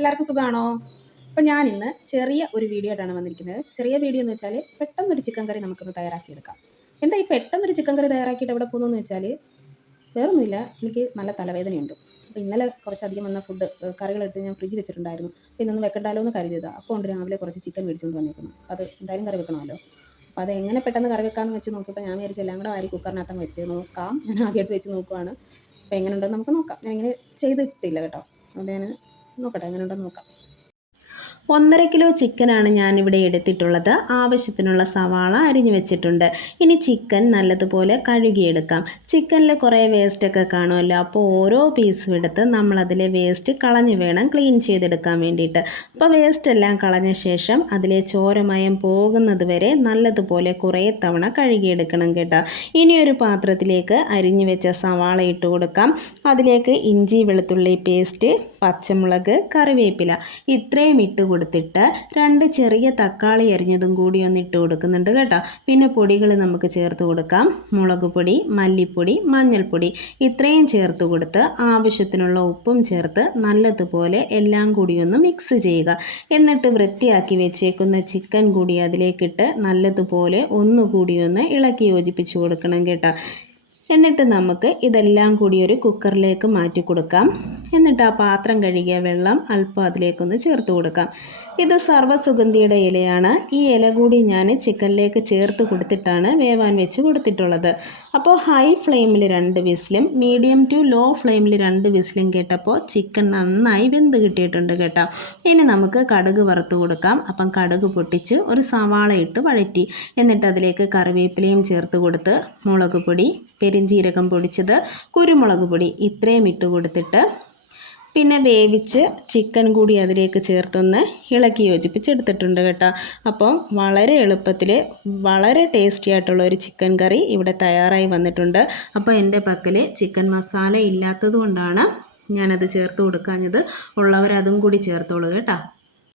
എല്ലാവർക്കും സുഖമാണോ? അപ്പോൾ ഞാൻ ഇന്ന് ചെറിയ ഒരു വീഡിയോ ആയിട്ടാണ് വന്നിരിക്കുന്നത്. ചെറിയ വീഡിയോ എന്ന് വെച്ചാൽ പെട്ടെന്നൊരു ചിക്കൻ കറി നമുക്കൊന്ന് തയ്യാറാക്കിയെടുക്കാം. എന്താ ഈ പെട്ടെന്നൊരു ചിക്കൻ കറി തയ്യാറാക്കിയിട്ട് എവിടെ പോകുന്നു വെച്ചാൽ വേറൊന്നുമില്ല, എനിക്ക് നല്ല തലവേദനയുണ്ട്. അപ്പോൾ ഇന്നലെ കുറച്ചധികം വന്ന കറികളെടുത്ത് ഞാൻ ഫ്രിഡ്ജ് വെച്ചിട്ടുണ്ടായിരുന്നു. അപ്പോൾ ഇന്നൊന്ന് വെക്കണ്ടാലോ എന്ന് കരുതിയതാണ്. അപ്പോൾ കൊണ്ട് രാവിലെ കുറച്ച് ചിക്കൻ മേടിച്ചുകൊണ്ട് വന്നിരിക്കുന്നു. അത് എന്തായാലും കറി വെക്കണമല്ലോ. അപ്പോൾ അത് എങ്ങനെ പെട്ടെന്ന് കറി വെക്കാമെന്ന് വെച്ച് നോക്കിയപ്പോൾ ഞാൻ വിചാരിച്ചു എല്ലാം കൂടെ വാരി കുക്കറിനകത്ത് വെച്ച് നോക്കാം. ഞാൻ ആദ്യമായിട്ട് വെച്ച് നോക്കുവാണ്. അപ്പോൾ എങ്ങനെയുണ്ടെന്ന് നമുക്ക് നോക്കാം. ഞാൻ ഇങ്ങനെ ചെയ്തിട്ടില്ല കേട്ടോ, അതുകൊണ്ട് ഞാൻ നോക്കട്ടെ എങ്ങനെയുണ്ടെന്ന് നോക്കാം. 1.5 കിലോ ചിക്കനാണ് ഞാനിവിടെ എടുത്തിട്ടുള്ളത്. ആവശ്യത്തിനുള്ള സവാള അരിഞ്ഞു വെച്ചിട്ടുണ്ട്. ഇനി ചിക്കൻ നല്ലതുപോലെ കഴുകിയെടുക്കാം. ചിക്കനിൽ കുറേ വേസ്റ്റൊക്കെ കാണുമല്ലോ, അപ്പോൾ ഓരോ പീസും എടുത്ത് നമ്മളതിലെ വേസ്റ്റ് കളഞ്ഞ് വേണം ക്ലീൻ ചെയ്തെടുക്കാൻ വേണ്ടിയിട്ട്. അപ്പോൾ വേസ്റ്റ് എല്ലാം കളഞ്ഞ ശേഷം അതിലെ ചോരമയം പോകുന്നത് വരെ നല്ലതുപോലെ കുറേ തവണ കഴുകിയെടുക്കണം കേട്ടോ. ഇനി ഒരു പാത്രത്തിലേക്ക് അരിഞ്ഞു വെച്ച സവാള ഇട്ട് കൊടുക്കാം. അതിലേക്ക് ഇഞ്ചി വെളുത്തുള്ളി പേസ്റ്റ്, പച്ചമുളക്, കറിവേപ്പില ഇത്രയും ഇട്ട് കൊടുത്തിട്ട് 2 ചെറിയ തക്കാളി അരിഞ്ഞതും കൂടി ഒന്ന് ഇട്ട് കൊടുക്കുന്നുണ്ട് കേട്ടോ. പിന്നെ പൊടികൾ നമുക്ക് ചേർത്ത് കൊടുക്കാം. മുളക് പൊടി, മല്ലിപ്പൊടി, മഞ്ഞൾപ്പൊടി ഇത്രയും ചേർത്ത് കൊടുത്ത് ആവശ്യത്തിനുള്ള ഉപ്പും ചേർത്ത് നല്ലതുപോലെ എല്ലാം കൂടി ഒന്ന് മിക്സ് ചെയ്യുക. എന്നിട്ട് വൃത്തിയാക്കി വെച്ചേക്കുന്ന ചിക്കൻ കൂടി അതിലേക്കിട്ട് നല്ലതുപോലെ ഒന്നുകൂടി ഒന്ന് ഇളക്കി യോജിപ്പിച്ച് കൊടുക്കണം കേട്ടോ. എന്നിട്ട് നമുക്ക് ഇതെല്ലാം കൂടി ഒരു കുക്കറിലേക്ക് മാറ്റി കൊടുക്കാം. എന്നിട്ട് ആ പാത്രം കഴുകിയ വെള്ളം അല്പം അതിലേക്കൊന്ന് ചേർത്ത് കൊടുക്കാം. ഇത് സർവ്വസുഗന്ധിയുടെ ഇലയാണ്. ഈ ഇല കൂടി ഞാൻ ചിക്കനിലേക്ക് ചേർത്ത് കൊടുത്തിട്ടാണ് വേവാൻ വെച്ച് കൊടുത്തിട്ടുള്ളത്. അപ്പോൾ ഹൈ ഫ്ലെയിമിൽ 2 വിസിലും മീഡിയം ടു ലോ ഫ്ലെയിമിൽ 2 വിസിലും കേട്ടപ്പോൾ ചിക്കൻ നന്നായി വെന്ത് കിട്ടിയിട്ടുണ്ട് കേട്ടോ. ഇനി നമുക്ക് കടുക് വറുത്ത് കൊടുക്കാം. അപ്പം കടുക് പൊട്ടിച്ച് ഒരു സവാള ഇട്ട് വഴറ്റി, എന്നിട്ട് അതിലേക്ക് കറിവേപ്പിലയും ചേർത്ത് കൊടുത്ത് മുളക് പൊടി, പെരിഞ്ജീരകം പൊടിച്ചത്, കുരുമുളക് പൊടി ഇത്രയും ഇട്ട് കൊടുത്തിട്ട് പിന്നെ വേവിച്ച് ചിക്കൻ കൂടി അതിലേക്ക് ചേർത്തൊന്ന് ഇളക്കി യോജിപ്പിച്ചെടുത്തിട്ടുണ്ട് കേട്ടോ. അപ്പം വളരെ എളുപ്പത്തിൽ വളരെ ടേസ്റ്റി ആയിട്ടുള്ള ഒരു ചിക്കൻ കറി ഇവിടെ തയ്യാറായി വന്നിട്ടുണ്ട്. അപ്പോൾ എൻ്റെ പക്കൽ ചിക്കൻ മസാല ഇല്ലാത്തത് കൊണ്ടാണ് ഞാനത് ചേർത്ത് കൊടുക്കാഞ്ഞത്. ഉള്ളവരതും കൂടി ചേർത്തോളൂ കേട്ടോ.